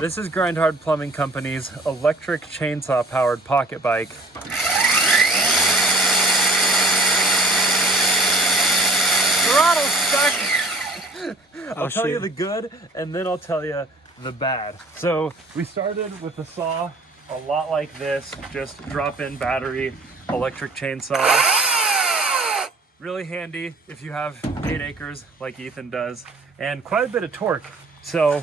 This is Grind Hard Plumbing Company's electric chainsaw powered pocket bike. Throttle's stuck. I'll tell you the good and then I'll tell you the bad. So we started with the saw a lot like this, just drop in battery, electric chainsaw. Really handy if you have 8 acres like Ethan does, and quite a bit of torque. So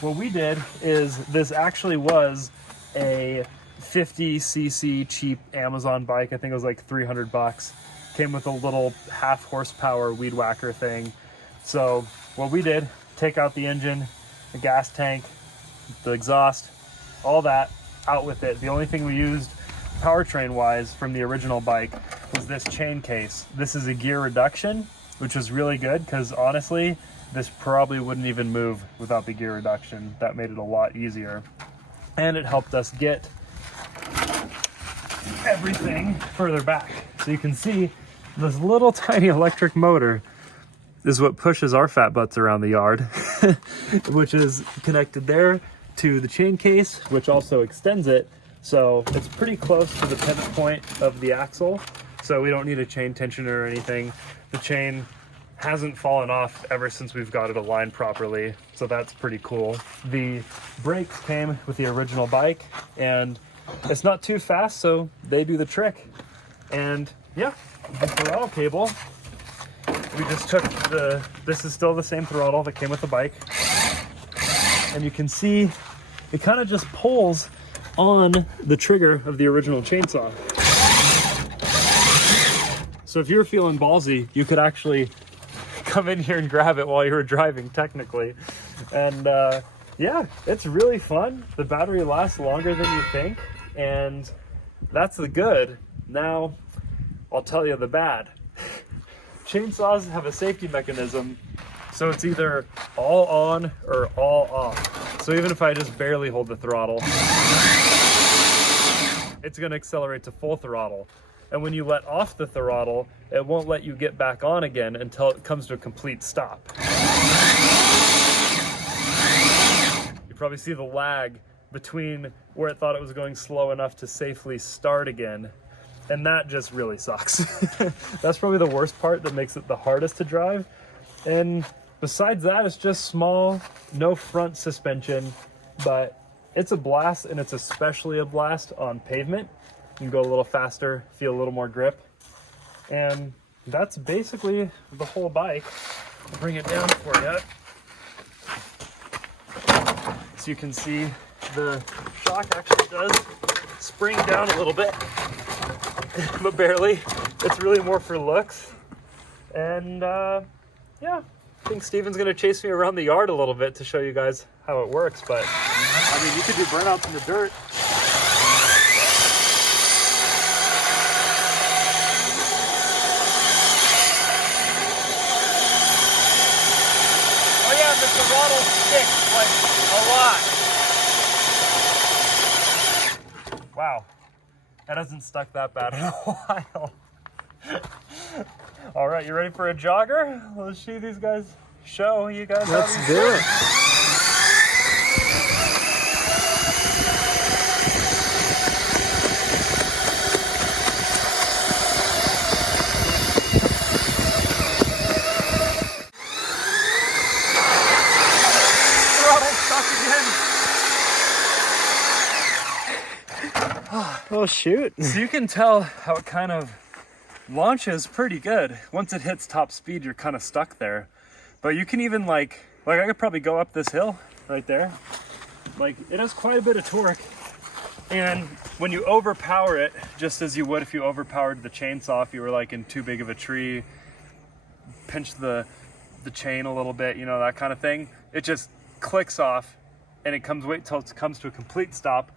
what we did is, this actually was a 50cc cheap Amazon bike. I think it was like 300 bucks. Came with a little half horsepower weed whacker thing. So what we did, take out the engine, the gas tank, the exhaust, all that out with it. The only thing we used powertrain wise from the original bike was this chain case. This is a gear reduction, which was really good because honestly, this probably wouldn't even move without the gear reduction. That made it a lot easier. And it helped us get everything further back. So you can see this little tiny electric motor is what pushes our fat butts around the yard, which is connected there to the chain case, which also extends it. So it's pretty close to the pivot point of the axle. So we don't need a chain tensioner or anything. The chain hasn't fallen off ever since we've got it aligned properly, so that's pretty cool. The brakes came with the original bike, and it's not too fast, so they do the trick. And yeah, the throttle cable, we just took this is still the same throttle that came with the bike, and you can see it kind of just pulls on the trigger of the original chainsaw. So if you're feeling ballsy, you could actually come in here and grab it while you were driving, technically. And yeah, it's really fun. The battery lasts longer than you think, and that's the good. Now I'll tell you the bad. Chainsaws have a safety mechanism, so it's either all on or all off. So even if I just barely hold the throttle, it's going to accelerate to full throttle. And when you let off the throttle, it won't let you get back on again until it comes to a complete stop. You probably see the lag between where it thought it was going slow enough to safely start again. And that just really sucks. That's probably the worst part that makes it the hardest to drive. And besides that, it's just small, no front suspension, but it's a blast, and it's especially a blast on pavement. You can go a little faster, feel a little more grip. And that's basically the whole bike. I'll bring it down for you. So you can see the shock actually does spring down a little bit, but barely. It's really more for looks. And yeah, I think Steven's gonna chase me around the yard a little bit to show you guys how it works. But I mean, you could do burnouts in the dirt. The throttle sticks like a lot. Wow, that hasn't stuck that bad in a while. All right, you ready for a jogger? Let's see these guys show you guys. Let's do it. Oh shoot. So you can tell how it kind of launches pretty good. Once it hits top speed, you're kind of stuck there. But you can even like I could probably go up this hill right there. Like, it has quite a bit of torque. And when you overpower it, just as you would if you overpowered the chainsaw, if you were like in too big of a tree, pinch the chain a little bit, you know, that kind of thing, it just clicks off and wait till it comes to a complete stop,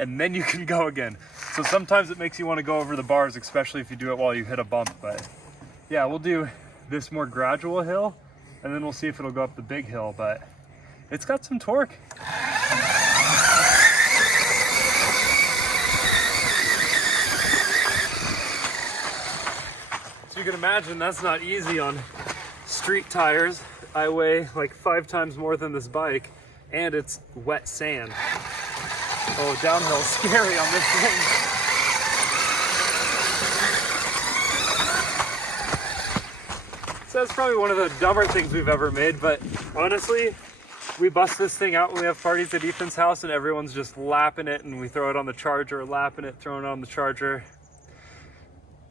and then you can go again. So sometimes it makes you want to go over the bars, especially if you do it while you hit a bump. But yeah, we'll do this more gradual hill, and then we'll see if it'll go up the big hill, but it's got some torque. So you can imagine that's not easy on street tires. I weigh like 5 times more than this bike, and it's wet sand. Oh, downhill's scary on this thing. So that's probably one of the dumber things we've ever made, but honestly, we bust this thing out when we have parties at Ethan's house and everyone's just lapping it, and we throw it on the charger, lapping it, throwing it on the charger.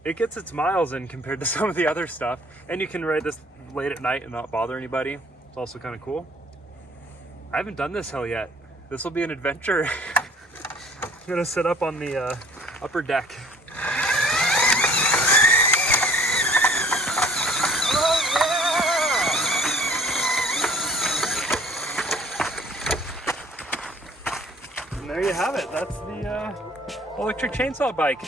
It gets its miles in compared to some of the other stuff, and you can ride this late at night and not bother anybody. It's also kind of cool. I haven't done this hill yet. This will be an adventure. I'm gonna sit up on the upper deck. There you have it. That's the electric chainsaw bike.